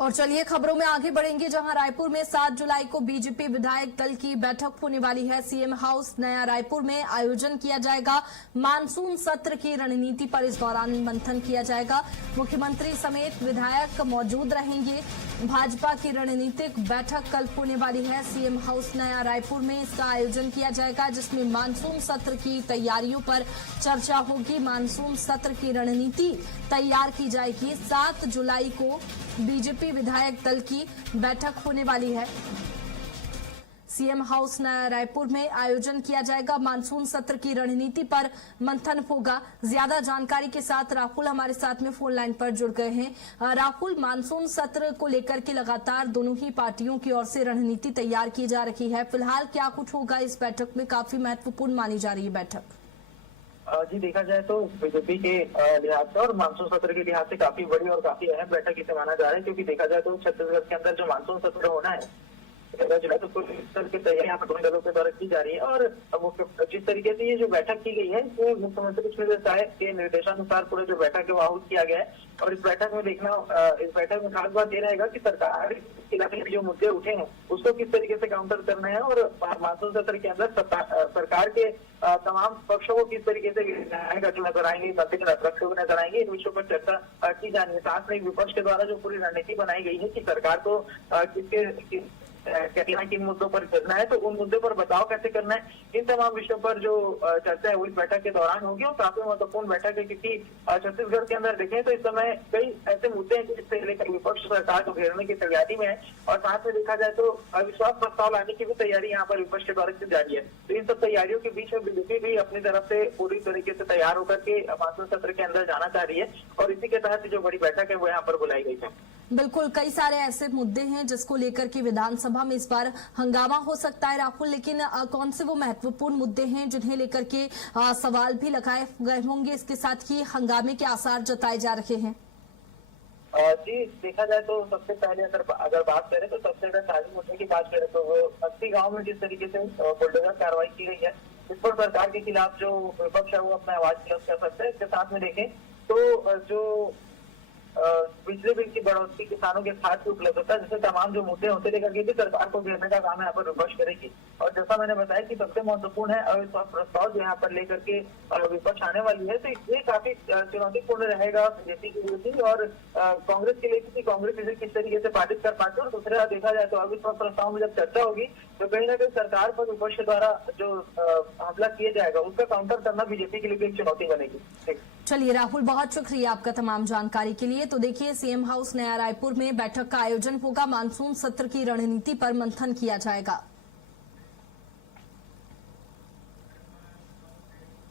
और चलिए खबरों में आगे बढ़ेंगे, जहां रायपुर में 7 जुलाई को बीजेपी विधायक दल की बैठक होने वाली है। सीएम हाउस नया रायपुर में आयोजन किया जाएगा। मानसून सत्र की रणनीति पर इस दौरान मंथन किया जाएगा। मुख्यमंत्री समेत विधायक मौजूद रहेंगे। भाजपा की रणनीतिक बैठक कल होने वाली है। सीएम हाउस नया रायपुर में इसका आयोजन किया जाएगा, जिसमें मानसून सत्र की तैयारियों पर चर्चा होगी। मानसून सत्र की रणनीति तैयार की जाएगी। 7 जुलाई को बीजेपी विधायक दल की बैठक होने वाली है। सीएम हाउस नया रायपुर में आयोजन किया जाएगा। मानसून सत्र की रणनीति पर मंथन होगा। ज्यादा जानकारी के साथ राहुल हमारे साथ में फोन लाइन पर जुड़ गए हैं। राहुल, मानसून सत्र को लेकर के लगातार दोनों ही पार्टियों की ओर से रणनीति तैयार की जा रही है। फिलहाल क्या कुछ होगा इस बैठक में? काफी महत्वपूर्ण मानी जा रही है बैठक। जी, देखा जाए तो बीजेपी के लिहाज से और मानसून सत्र के लिहाज से काफी बड़ी और काफी अहम बैठक इसे माना जा रहा है, क्योंकि देखा जाए तो छत्तीसगढ़ के अंदर जो मानसून सत्र होना है तो पूरी स्तर की तैयारी यहाँ पर दोनों दलों के द्वारा की जा रही है। और जिस तरीके से ये जो बैठक की गई है, इसमें मुख्यमंत्री सुशील साहब के निर्देशानुसार पूरा जो बैठक है वो आहूत किया गया है। और इस बैठक में खास बात ये रहेगा कि सरकार के इलाके में जो मुद्दे उठे हैं उसको किस तरीके से काउंटर करना है, और मानसून सत्र के अंदर सरकार के तमाम पक्षों को किस तरीके से नजर आएंगे, रखते हुए नजर आएंगे। इन विषयों पर चर्चा की जानी है। साथ में विपक्ष के द्वारा जो पूरी रणनीति बनाई गई है कि सरकार को किन मुद्दों पर करना है, तो उन मुद्दों पर बचाव कैसे करना है, इन तमाम विषयों पर जो चर्चा है वो इस बैठक के दौरान होगी। और काफी महत्वपूर्ण बैठक है, क्योंकि छत्तीसगढ़ के अंदर देखें तो इस समय कई ऐसे मुद्दे हैं जिससे लेकर विपक्ष सरकार को घेरने की तैयारी में है। और साथ में देखा जाए तो अविश्वास प्रस्ताव लाने की भी तैयारी यहाँ पर विपक्ष के द्वारा की जारी है। तो इन सब तैयारियों के बीच में बीजेपी भी अपनी तरफ से पूरी तरीके से तैयार होकर के मानसून सत्र के अंदर जाना चाह रही है। और इसी के तहत जो बड़ी बैठक है वो यहाँ पर बुलाई गई है। बिल्कुल, कई सारे ऐसे मुद्दे हैं जिसको लेकर के विधानसभा में इस बार हंगामा हो सकता है राहुल, लेकिन कौन से वो महत्वपूर्ण मुद्दे हैं जिन्हें लेकर के सवाल भी लगाए गए होंगे, इसके साथ ही हंगामे के आसार जताए जा रहे हैं? जी, देखा जाए तो सबसे पहले अगर बात करें तो सबसे अगर ताजा मुद्दे की बात करें तो अस्सी गाँव में जिस तरीके से बुलडोजर कार्रवाई की गई है, इस पर सरकार के खिलाफ जो विपक्ष है वो अपना आवाज बुलंद कर सकते हैं। इसके साथ में देखें तो जो बिजली बिल की बढ़ोतरी, किसानों के खाद की उपलब्धता, जैसे तमाम जो मुद्दे होते लेकर के भी सरकार को घेरने का काम यहाँ पर विपक्ष करेगी। और जैसा मैंने बताया कि सबसे महत्वपूर्ण है अविश्वास प्रस्ताव जो यहाँ पर लेकर के विपक्ष आने वाली है, तो ये काफी चुनौतीपूर्ण रहेगा बीजेपी के लिए भी और कांग्रेस के लिए, क्योंकि कांग्रेस इसे किस तरीके से पारित कर पाती है। और दूसरा देखा जाए तो अविश्वास प्रस्ताव में जब चर्चा होगी तो कहीं ना कहीं सरकार पर विपक्ष द्वारा जो हमला किया जाएगा उसका काउंटर करना बीजेपी के लिए एक चुनौती बनेगी। चलिए राहुल, बहुत शुक्रिया आपका तमाम जानकारी के लिए। तो देखिए, सीएम हाउस नया रायपुर में बैठक का आयोजन होगा। मानसून सत्र की रणनीति पर मंथन किया जाएगा।